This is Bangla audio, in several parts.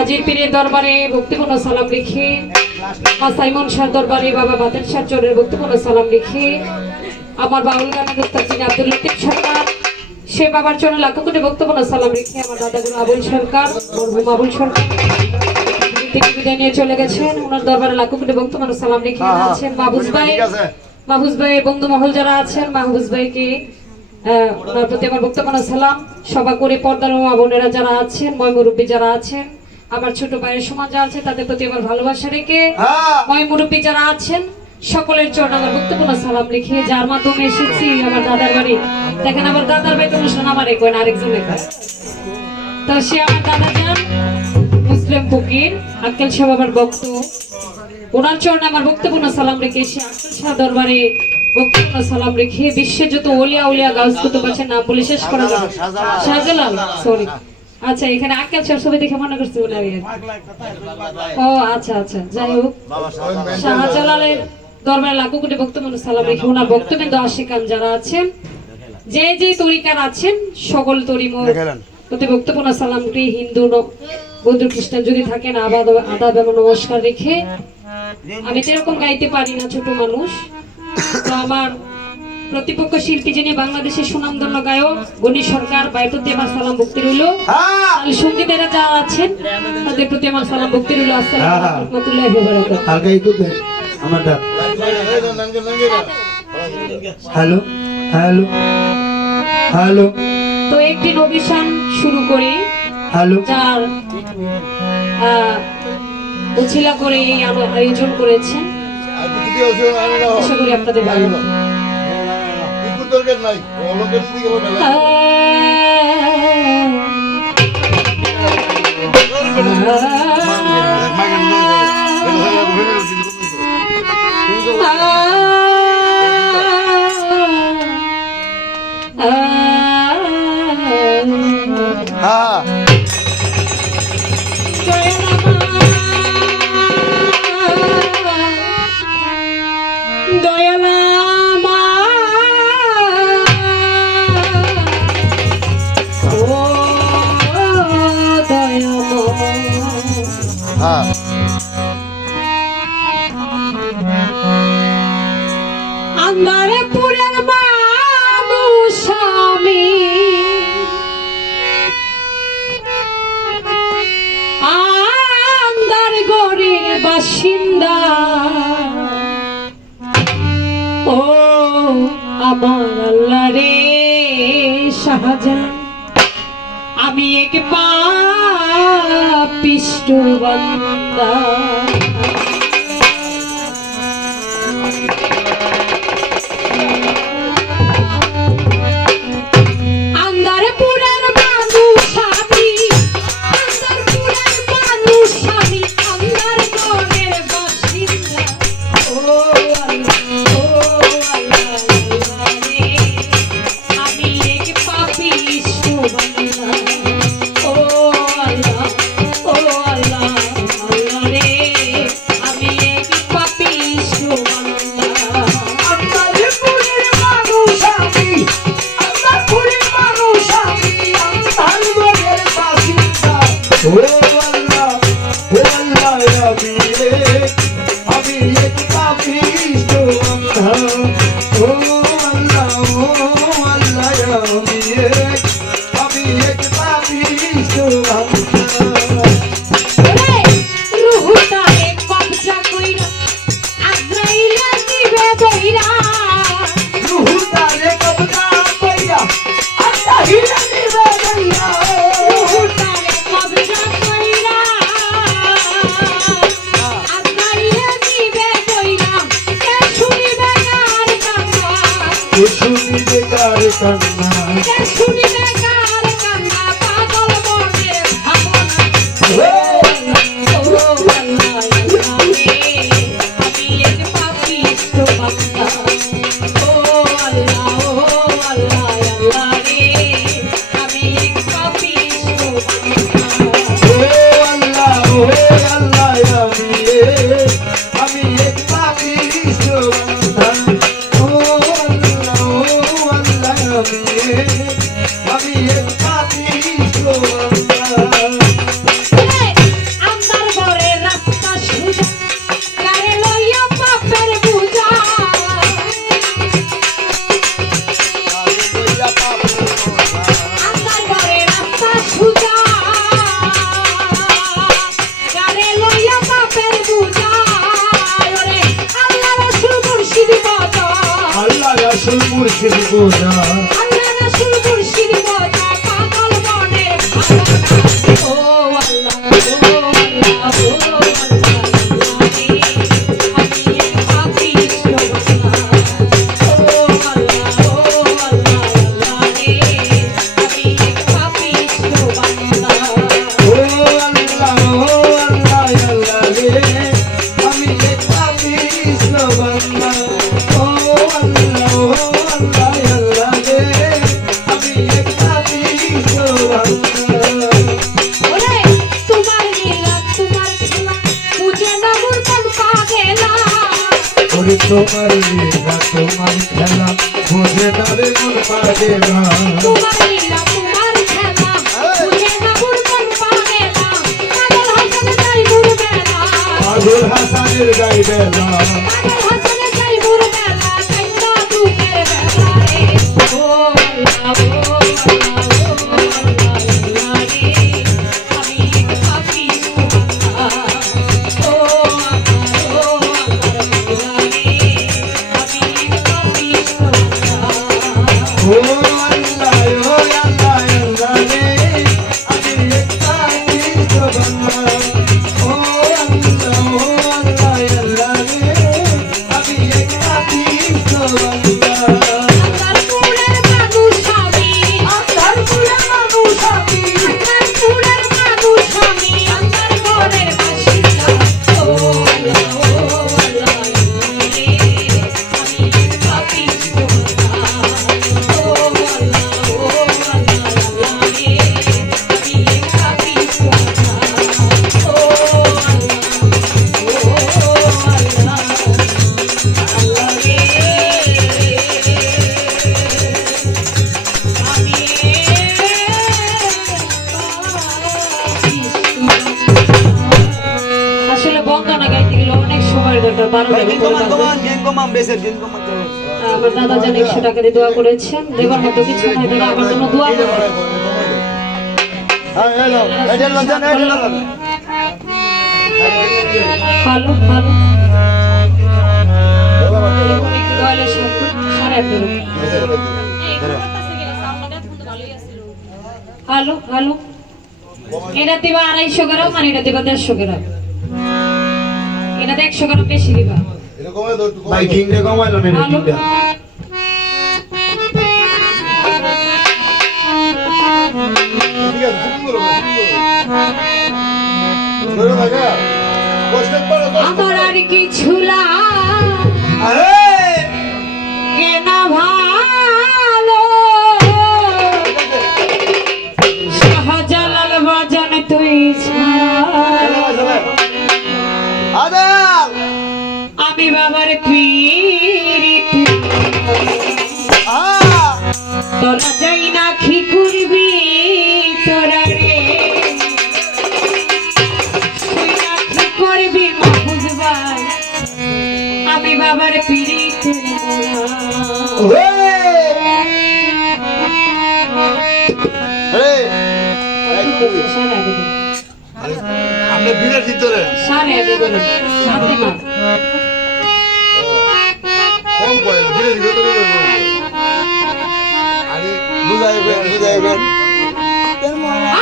আজির পীরের দরবারে ভক্তিপূর্ণ সালাম লিখে, মা সাইমন শাহ দরবারে বাবা বাতেন শাহ চোরের ভক্তিপূর্ণ সালাম লিখে, আমার বাউল গানের উস্তাদ যিনি আব্দুল লতিফ সরকার, সে বাবার চরণে লাখো কোটি ভক্তিপূর্ণ সালাম লিখে, আমার দাদাগুলো আবুল সরকার, মরহুম আবুল সরকার তিনি বিদায় নিয়ে চলে গেছেন, ওনার দরবারে লাখো কোটি ভক্তিপূর্ণ সালাম লিখে আছেন মাহফুজ ভাই বন্ধু মহল যারা আছেন, মাহফুজ ভাইকে ওনার প্রতি আমার ভক্তিপূর্ণ সালাম। সভা করে পর্দার মা বোনেরা যারা আছেন, ময় মুরব্বী যারা আছেন, আমার ছোট ভাইয়ের সমাজ যারা আছে, তাদের প্রতি আমার ভালোবাসা রেখে ময় মুরব্বী যারা আছেন সকলের চরণে আমার ভক্তিপূর্ণ সালাম লিখে, যার মাধ্যমে এসেছি আমার দাদার বাড়ি। দেখেন আমার দাদার বাড়িতে অনুষ্ঠান আমার একজন আরেকজনের, তো সে আমার দাদা যান মুসলিম ফকির আক্কেল শাহ বাবার ভক্ত, ওনার চরণে আমার ভক্তিপূর্ণ সালাম রেখে, সে আক্কেল শাহ দরবারে ভক্তিপূর্ণ সালাম রেখে, বিশ্বের যত ওলিয়া উলিয়া গাউস কুতুব আছে নাম বলে শেষ করা যাবে, শাহজালাল সরি, আচ্ছা এখানে আক্কেল শাহ ছবি দেখে মনে করছি বলে ও আচ্ছা আচ্ছা, যাই হোক শাহজালালের দরবারে লাখো কোটি ভক্তপূর্ণ সালাম রেখে, ওনার ভক্তবৃন্দ আশিকান যারা আছেন, যে যে তরিকার আছেন সকল তরিমত প্রতি ভক্তপূর্ণ সালাম রেখে, হিন্দু বৌদ্ধ খ্রিস্টান যদি থাকেন আদাব এবং নমস্কার রেখে, আমি তো এরকম গাইতে পারি না, ছোট মানুষ, তো আমার প্রতিপক্ষ শিল্পী যিনি বাংলাদেশের সুনামধন্য গায়ক গণি সরকার, ভাইয়ের প্রতি আমার সালাম ভক্তি রইল, সঙ্গীতেরা যারা আছেন তাদের প্রতি আমার সালাম ভক্তি রইল। আসসালামু আলাইকুম ওয়া রাহমাতুল্লাহি ওয়া বারাকাতুহু। হ্যালো হ্যালো হ্যালো, তো একটি নবিশান শুরু করি, হ্যালো, যার উছিলা করে এই আয়োজন করেছেন, আশা করি আপনাদের ভালো লাগবে। আন্দারপুরের মানুষ আমি, আন্দারগড়ের বাসিন্দা, ও আমার আল্লাহ রে শাহজাহান, আমি এক পাপিষ্ঠ বান্দা, মুর্শিদ বোঝা আল্লাহ রাসূল মুর্শিদ বোঝা পাগল মনে ও আল্লাহ ও আল্লাহ ও তোমার লীলা তোমার খেলা বুঝে যাবে মন পাবে না তোমার লীলা তোমার খেলা বুঝে না মন পাবে না পাগল হাসানের গাই বেলা পাগল হাসানের গাই বেলা কাইন্দা দুঃখের বেলা রে ও আল্লাহ ও আমার দাদা যেন 100 টাকা দিয়ে দোয়া করেছেন দেবার মতো কিছু নাই দাদা আমার জন্য দোয়া করবেন হ্যালো হ্যালো হ্যালো হ্যালো এটা দিবা 250 গ্রাম আর এটা দিবা 150 গ্রাম এটা 100 গ্রাম বেশি দিবা ভাই কিংটা কমাইলো না কিংটা আমার আর কিছু কেনা ভালো শাহজালাল বাজান তুই আমি বাবার পীড়িত তোরা যাই না কি করবি তোরা রে কি করবি মাহফুজ ভাই আমি বাবার পীড়িত আপনি বিলের ভিতরে সারে আগে করে শান্তি মা কম করে বিলের ভিতরে আরে বুঝাইবেন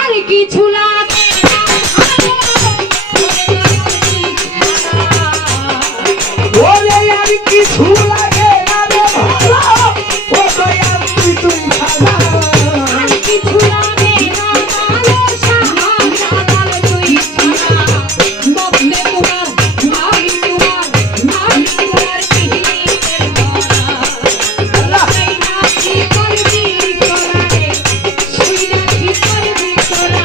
আর কিছু লাগে ওরে আর কিছু লাগে না রে ভালো ও দয়া তুই খালা আর কিছু লাগে না ভালো শাহজালাল তুই ছাড়া মধ্যে তোমার নারী তোমার পীড়িতের গলা এই না কি করবি তোরা রে শুই না কি করবি তোরা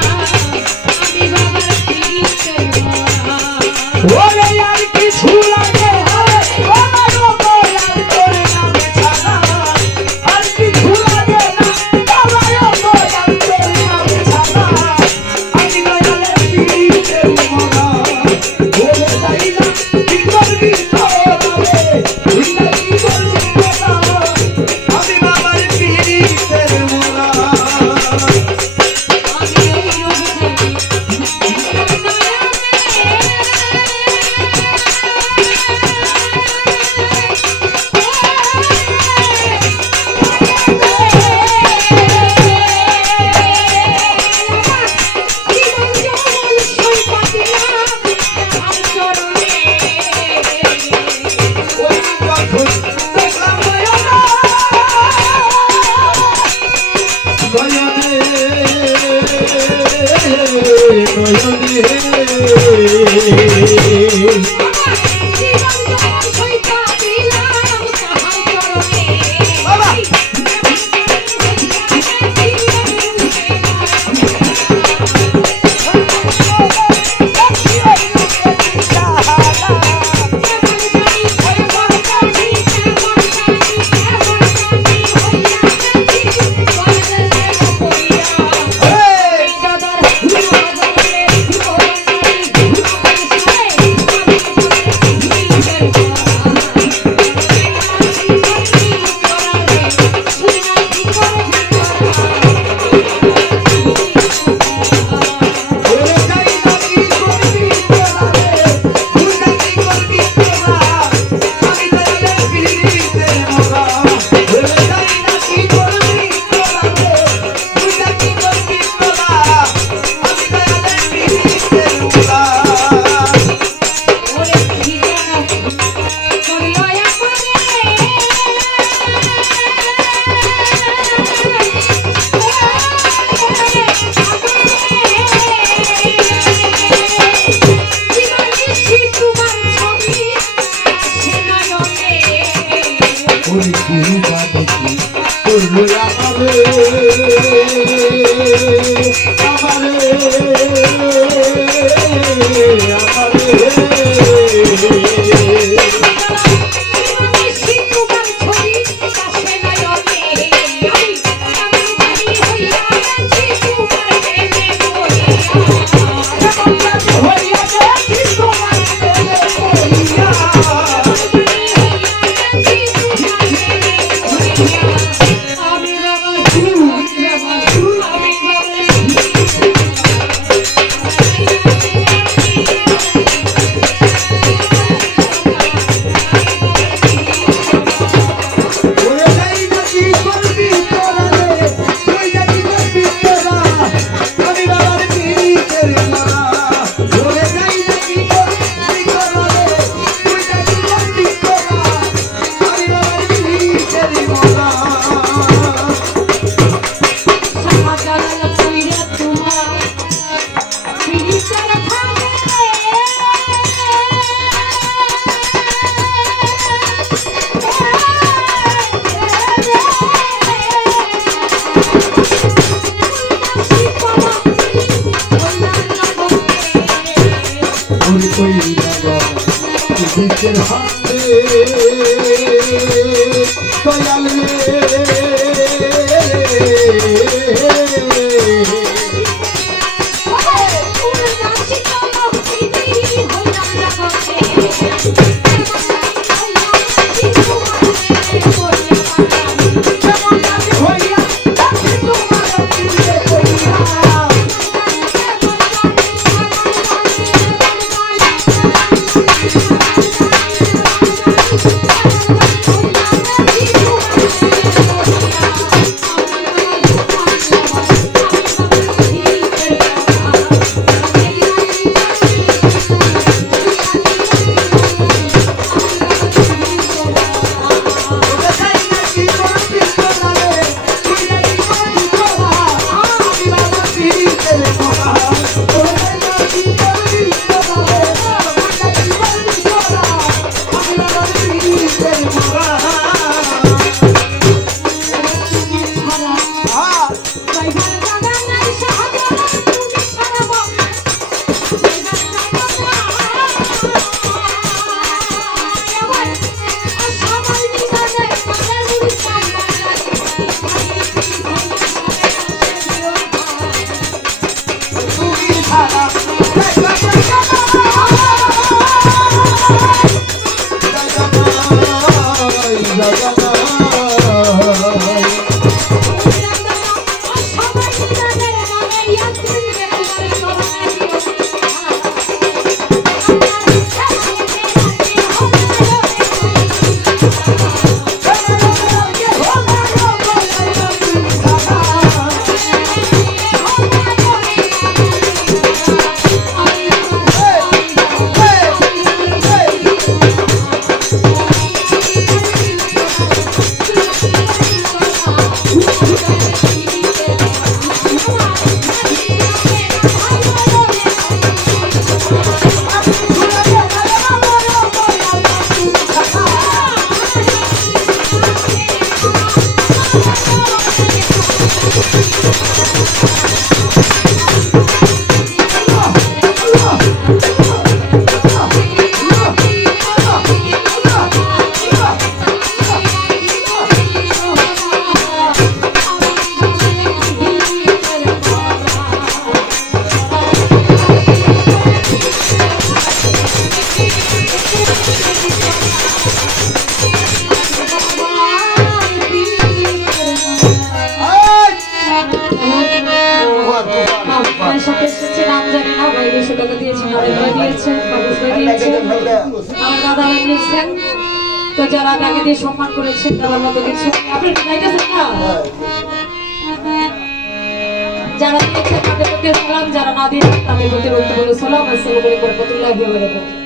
পুরস্কার দিয়েছেন আমার দাদারা দিয়েছেন। তো যারা তাকে দিয়ে সম্মান করেছেন দেওয়ার মতো কিছু আপনি চাইতেছেন না, যারা দিয়েছেন তাদের প্রতি সালাম, যারা না দিয়েছেন তাদের প্রতি বক্তব্য সালাম। আসসালামু আলাইকুম ওয়া রাহমাতুল্লাহি ওয়া বারাকাতুহু।